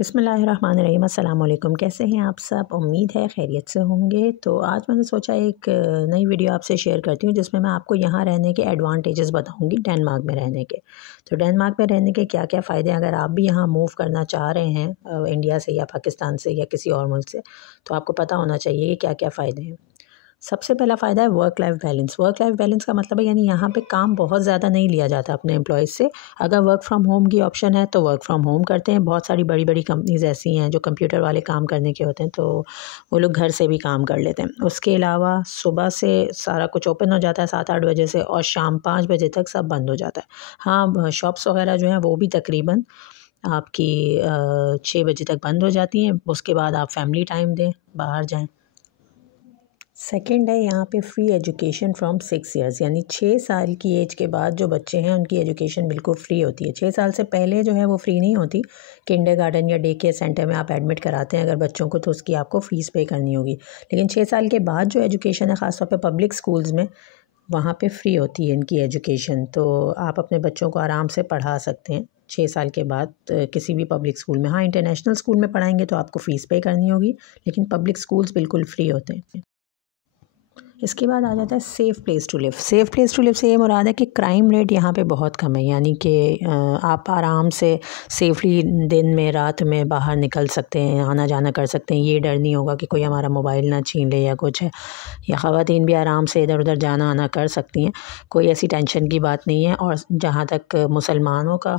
बिस्मिल्लाहिर्रहमानिर्रहीम। अस्सलाम वालेकुम। कैसे हैं आप सब? उम्मीद है खैरियत से होंगे। तो आज मैंने सोचा एक नई वीडियो आपसे शेयर करती हूँ जिसमें मैं आपको यहाँ रहने के एडवांटेजेस बताऊँगी, डेनमार्क में रहने के। तो डेनमार्क में रहने के क्या क्या फ़ायदे हैं अगर आप भी यहाँ मूव करना चाह रहे हैं इंडिया से या पाकिस्तान से या किसी और मुल्क से, तो आपको पता होना चाहिए कि क्या क्या फ़ायदे हैं। सबसे पहला फ़ायदा है work life balance. Work life balance का मतलब है यानी यहाँ पे काम बहुत ज़्यादा नहीं लिया जाता अपने एम्प्लॉयज़ से। अगर वर्क फ्रॉम होम की ऑप्शन है तो वर्क फ्रॉम होम करते हैं। बहुत सारी बड़ी बड़ी कंपनीज़ ऐसी हैं जो कंप्यूटर वाले काम करने के होते हैं, तो वो लोग घर से भी काम कर लेते हैं। उसके अलावा सुबह से सारा कुछ ओपन हो जाता है 7-8 बजे से, और शाम 5 बजे तक सब बंद हो जाता है। हाँ, शॉप्स वगैरह जो हैं वो भी तकरीबन आपकी 6 बजे तक बंद हो जाती हैं। उसके बाद आप फैमिली टाइम दें, बाहर जाएँ। सेकंड है यहाँ पे फ्री एजुकेशन फ्रॉम 6 ईयर्स, यानी 6 साल की एज के बाद जो बच्चे हैं उनकी एजुकेशन बिल्कुल फ्री होती है। 6 साल से पहले जो है वो फ्री नहीं होती। किंडरगार्टन या डे केयर सेंटर में आप एडमिट कराते हैं अगर बच्चों को, तो उसकी आपको फ़ीस पे करनी होगी। लेकिन 6 साल के बाद जो एजुकेशन है, ख़ासतौर पर पब्लिक स्कूल्स में, वहाँ पर फ्री होती है इनकी एजुकेशन। तो आप अपने बच्चों को आराम से पढ़ा सकते हैं 6 साल के बाद किसी भी पब्लिक स्कूल में। हाँ, इंटरनेशनल स्कूल में पढ़ाएंगे तो आपको फ़ीस पे करनी होगी, लेकिन पब्लिक स्कूल्स बिल्कुल फ्री होते हैं। इसके बाद आ जाता है safe place to live. Safe place to live से ये मुराद है कि क्राइम रेट यहाँ पे बहुत कम है, यानी कि आप आराम से सेफ़ली दिन में, रात में बाहर निकल सकते हैं, आना जाना कर सकते हैं। ये डर नहीं होगा कि कोई हमारा मोबाइल ना छीन ले या कुछ है। या ख़वातीन भी आराम से इधर उधर जाना आना कर सकती हैं, कोई ऐसी टेंशन की बात नहीं है। और जहाँ तक मुसलमानों का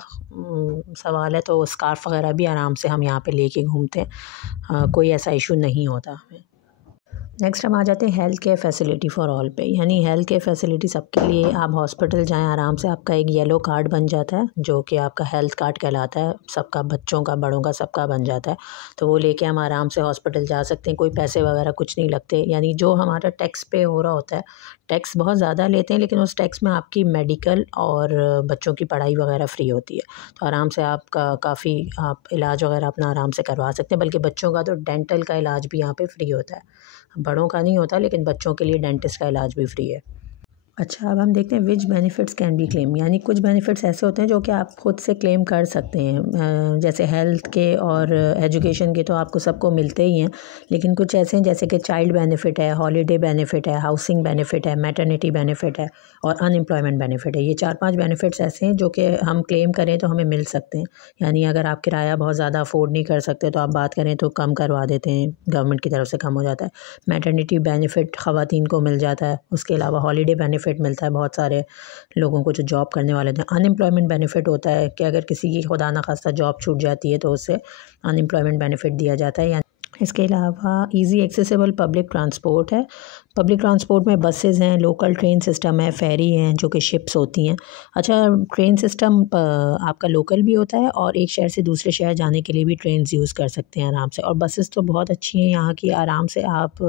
सवाल है तो स्कार्फ़ वगैरह भी आराम से हम यहाँ पे लेके घूमते हैं, कोई ऐसा इशू नहीं होता हमें। नेक्स्ट हम आ जाते हैं health care facility for all पे, यानी हेल्थ केयर फैसिलिटी सबके लिए। आप हॉस्पिटल जाएं आराम से, आपका एक येलो कार्ड बन जाता है जो कि आपका हेल्थ कार्ड कहलाता है। सबका, बच्चों का, बड़ों का, सबका बन जाता है। तो वो लेके हम आराम से हॉस्पिटल जा सकते हैं। कोई पैसे वगैरह कुछ नहीं लगते, यानी जो हमारा टैक्स पे हो रहा होता है, टैक्स बहुत ज़्यादा लेते हैं लेकिन उस टैक्स में आपकी मेडिकल और बच्चों की पढ़ाई वगैरह फ्री होती है। तो आराम से आपका काफ़ी आप इलाज वगैरह अपना आराम से करवा सकते हैं। बल्कि बच्चों का तो डेंटल का इलाज भी यहाँ पे फ्री होता है। बड़ों का नहीं होता, लेकिन बच्चों के लिए डेंटिस्ट का इलाज भी फ्री है। अच्छा, अब हम देखते हैं विच बेनिफिट्स कैन बी क्लेम, यानी कुछ बेनिफिट्स ऐसे होते हैं जो कि आप खुद से क्लेम कर सकते हैं। जैसे हेल्थ के और एजुकेशन के तो आपको सबको मिलते ही हैं, लेकिन कुछ ऐसे हैं जैसे कि चाइल्ड बेनिफिट है, हॉलीडे बेनिफिट है, हाउसिंग बेनिफिट है, मैटरनिटी बेनिफिट है और अनएम्प्लॉयमेंट बेनिफिट है। ये 4-5 बेनिफिट्स ऐसे हैं जो कि हम क्लेम करें तो हमें मिल सकते हैं। यानी अगर आप किराया बहुत ज़्यादा अफोर्ड नहीं कर सकते तो आप बात करें तो कम करवा देते हैं, गवर्नमेंट की तरफ से कम हो जाता है। मैटरनिटी बेनिफिट ख़वातीन को मिल जाता है। उसके अलावा हॉलीडे बेनिफिट मिलता है बहुत सारे लोगों को जो जॉब करने वाले थे। अनएम्प्लॉयमेंट बेनिफिट होता है कि अगर किसी की खुदा ना खास्ता जॉब छूट जाती है तो उससे अनएम्प्लॉयमेंट बेनिफिट दिया जाता है। या इसके अलावा इजी एक्सेसिबल पब्लिक ट्रांसपोर्ट है। पब्लिक ट्रांसपोर्ट में बसेज़ हैं, लोकल ट्रेन सिस्टम है, फेरी हैं जो कि शिप्स होती हैं। अच्छा, ट्रेन सिस्टम आपका लोकल भी होता है और एक शहर से दूसरे शहर जाने के लिए भी ट्रेन यूज़ कर सकते हैं आराम से। और बसेस तो बहुत अच्छी हैं यहाँ की, आराम से आप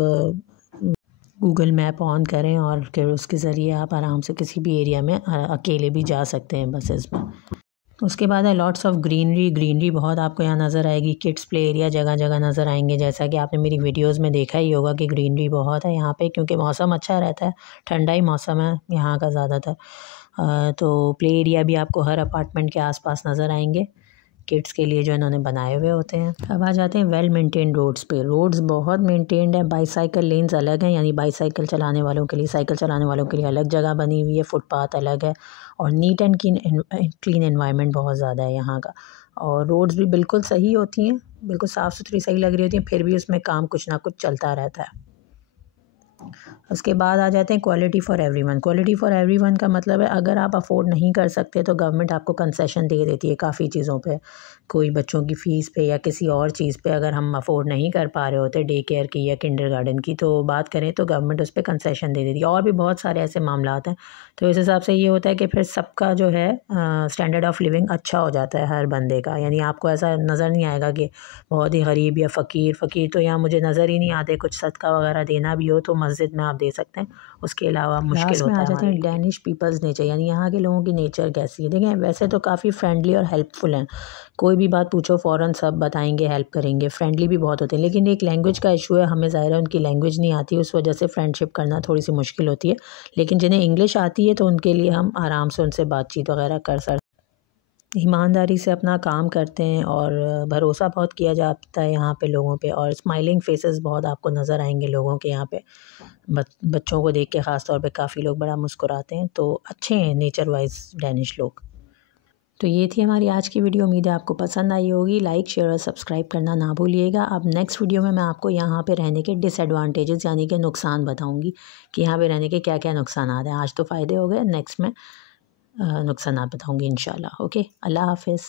गूगल मैप ऑन करें और फिर उसके ज़रिए आप आराम से किसी भी एरिया में अकेले भी जा सकते हैं बसेस में। उसके बाद है लॉट्स ऑफ ग्रीनरी। ग्रीनरी बहुत आपको यहाँ नज़र आएगी। किड्स प्ले एरिया जगह जगह नज़र आएंगे, जैसा कि आपने मेरी वीडियोस में देखा ही होगा कि ग्रीनरी बहुत है यहाँ पे, क्योंकि मौसम अच्छा रहता है, ठंडा ही मौसम है यहाँ का ज़्यादातर। तो प्ले एरिया भी आपको हर अपार्टमेंट के आसपास नज़र आएंगे, किड्स के लिए जो इन्होंने बनाए हुए होते हैं। अब आ जाते हैं वेल मेंटेन्ड रोड्स पे। रोड्स बहुत मेंटेन्ड है। बाईसाइकिल लेन्स अलग हैं, यानी बाईसाइकिल चलाने वालों के लिए, साइकिल चलाने वालों के लिए अलग जगह बनी हुई है, फुटपाथ अलग है। और नीट एंड क्लीन एनवायरनमेंट बहुत ज़्यादा है यहाँ का। और रोड्स भी बिल्कुल सही होती हैं, बिल्कुल साफ़ सुथरी सही लग रही होती हैं, फिर भी उसमें काम कुछ ना कुछ चलता रहता है। उसके बाद आ जाते हैं quality for everyone. Quality for everyone का मतलब है अगर आप अफोर्ड नहीं कर सकते तो गवर्नमेंट आपको कंसेशन दे देती है काफ़ी चीज़ों पे। कोई बच्चों की फ़ीस पे या किसी और चीज़ पे अगर हम अफोर्ड नहीं कर पा रहे होते, डे केयर की या किंडरगार्टन की, तो बात करें तो गवर्नमेंट उस पर कंसेशन दे देती है। और भी बहुत सारे ऐसे मामलात हैं। तो इस हिसाब से ये होता है कि फिर सबका जो है स्टैंडर्ड ऑफ लिविंग अच्छा हो जाता है हर बंदे का। यानी आपको ऐसा नज़र नहीं आएगा कि बहुत ही गरीब या फ़कीर तो यहाँ मुझे नज़र ही नहीं आते। कुछ सदका वगैरह देना भी हो तो मस्जिद में आप दे सकते हैं, उसके अलावा मुश्किल होता है। आ जाते हैं डैनिश पीपल्स नेचर, यानी यहाँ के लोगों की नेचर कैसी है। देखें, वैसे तो काफ़ी फ्रेंडली और हेल्पफुल हैं, कोई भी बात पूछो फ़ौरन सब बताएंगे, हेल्प करेंगे, फ्रेंडली भी बहुत होते हैं। लेकिन एक लैंग्वेज का इशू है, हमें ज़ाहिर है उनकी लैंग्वेज नहीं आती, उस वजह से फ्रेंडशिप करना थोड़ी सी मुश्किल होती है। लेकिन जिन्हें इंग्लिश आती है तो उनके लिए हम आराम से उनसे बातचीत वगैरह कर सकते हैं। ईमानदारी से अपना काम करते हैं और भरोसा बहुत किया जाता है यहाँ पे लोगों पे, और स्माइलिंग फेसेस बहुत आपको नज़र आएंगे लोगों के यहाँ पे। बच्चों को देख के ख़ास तौर पे काफ़ी लोग बड़ा मुस्कुराते हैं, तो अच्छे हैं नेचर वाइज डैनिश लोग। तो ये थी हमारी आज की वीडियो। उम्मीद है आपको पसंद आई होगी। लाइक शेयर और सब्सक्राइब करना ना भूलिएगा। अब नेक्स्ट वीडियो में मैं आपको यहाँ पे रहने के डिसएडवांटेजेस यानी कि नुकसान बताऊँगी कि यहाँ पे रहने के क्या क्या नुकसान हैं। आज तो फ़ायदे हो गए, नेक्स्ट में नुकसान बताऊँगी इंशाल्लाह। ओके, अल्लाह हाफ़िज़।